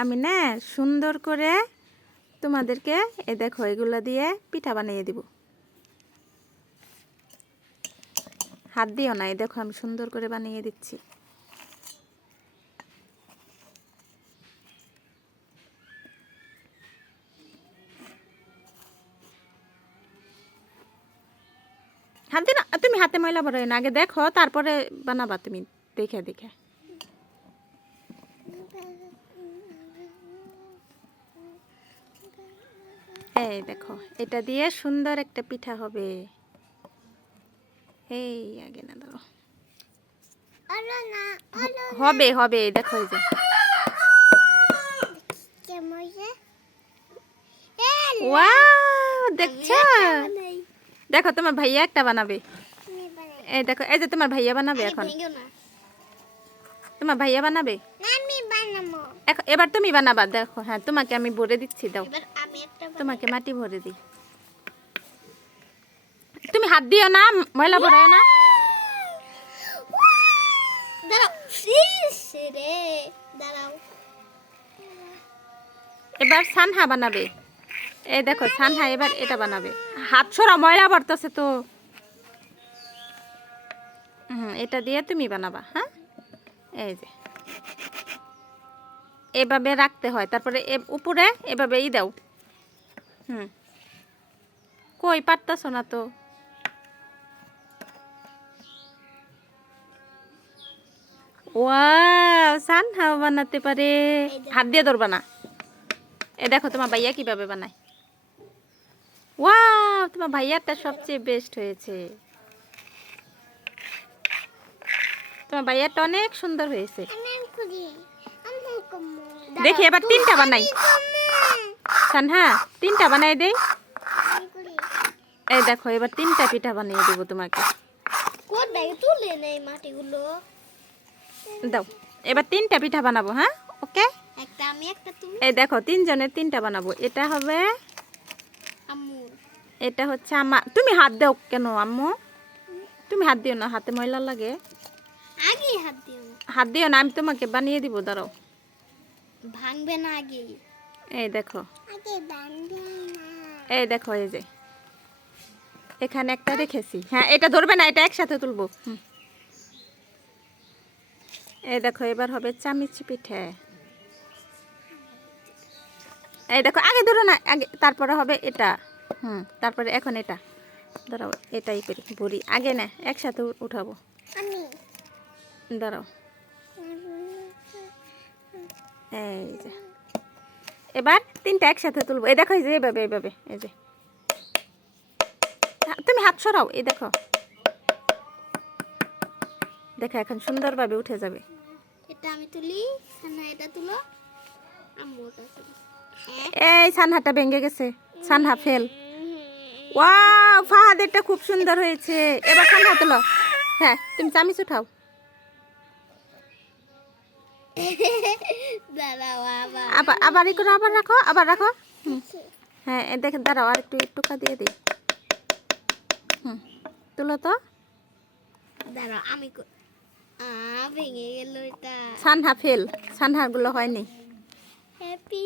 আমি না সুন্দর করে তোমাদেরকে এই দেখো এগুলো দিয়ে পিঠা বানিয়ে দিব। হাত দিও না, এই দেখো আমি সুন্দর করে বানিয়ে দিচ্ছি। হাত দিও না, তুমি হাতে ময়লা ভরাই না, আগে দেখো তারপরে বানাবা তুমি দেখে দেখে। এই দেখো এটা দিয়ে সুন্দর একটা পিঠা হবে। এই আগে না দাও, হবে হবে দেখো এই যে ওয়াও দেখছো, দেখো তোমার ভাইয়া একটা বানাবে। এই দেখো এই যে তোমার ভাইয়া বানাবে, এখন তোমার ভাইয়া বানাবে, এবার তুমি বানাবা। দেখো হ্যাঁ তোমাকে আমি ভরে দিচ্ছি, দাও তোমাকে মাটি ভরে দিই। তুমি হাত দিও না, ময়লা ভরায় না। এবার সানহা বানাবে। এই দেখো সানহা এবার এটা বানাবে। হাত ছড়া, ময়লা পড়তেছে তো। এটা দিয়ে তুমি বানাবা। হ্যাঁ এই যে এভাবে রাখতে হয়, তারপরে উপরে এভাবে দাও। কই পারতাছো না তো। ওয়াও সানহা বানাতে পারে, হাত দিয়ে ধরবা না। এ দেখো তোমার ভাইয়া কিভাবে বানায়। ওয়াও তোমার ভাইয়াটা সবচেয়ে বেস্ট হয়েছে, তোমার ভাইয়াটা অনেক সুন্দর হয়েছে। দেখি এবার তিনটা বানাই। সানহা তিনটা বানাই দেই। এই দেখো এবার তিনটা পিঠা বানিয়ে দেবো তোমাকে। দাও এবার তিনটা পিঠা বানাবো। হ্যাঁ ওকে, এই দেখো তিনজনের তিনটা বানাবো। এটা হবে এটা হচ্ছে আমার। তুমি হাত দাও কেন আম্মু, তুমি হাত দিও না, হাতে ময়লা লাগে। হাত দিও না, আমি তোমাকে বানিয়ে দিব, দাঁড়াও। ভাঙবে না আগে। এই দেখো এই দেখো এই যে এখানে একটা রেখেছি। হ্যাঁ এটা ধরবে না, এটা একসাথে তুলবো। এই দেখো এবার হবে চামিচ পিঠে। এই দেখো আগে ধরো না, আগে তারপরে হবে এটা। তারপরে এখন এটা দাঁড়াও, এটাই করি ভরি আগে না, একসাথে উঠাবো। দাঁড়াও এই যে এবার তিনটা একসাথে তুলবো। এই দেখো এই যে এইভাবে এইভাবে, এই যে তুমি হাত সরাও। এই দেখো দেখো এখন সুন্দরভাবে উঠে যাবে। এটা আমি তুলি, সানহা এটা তুলো, আম্মু এটা তুলো। এই সানহাটা ভেঙে গেছে, সানহা ফেল। ওয়াও ফাহাদেরটা খুব সুন্দর হয়েছে। এবার সানহা তোলো। হ্যাঁ তুমি চামিচ উঠাও। আবার আবার ই করো, আবার রাখো, আবার রাখো। হ্যাঁ দেখেন দাঁড়াও, আর একটু টুকা দিয়ে দিই। তুলো তো। দাঁড়াও আমি ভেঙে গেল এটা। সানহা ফেল, সানহার গুলো হয়নি। হ্যাপি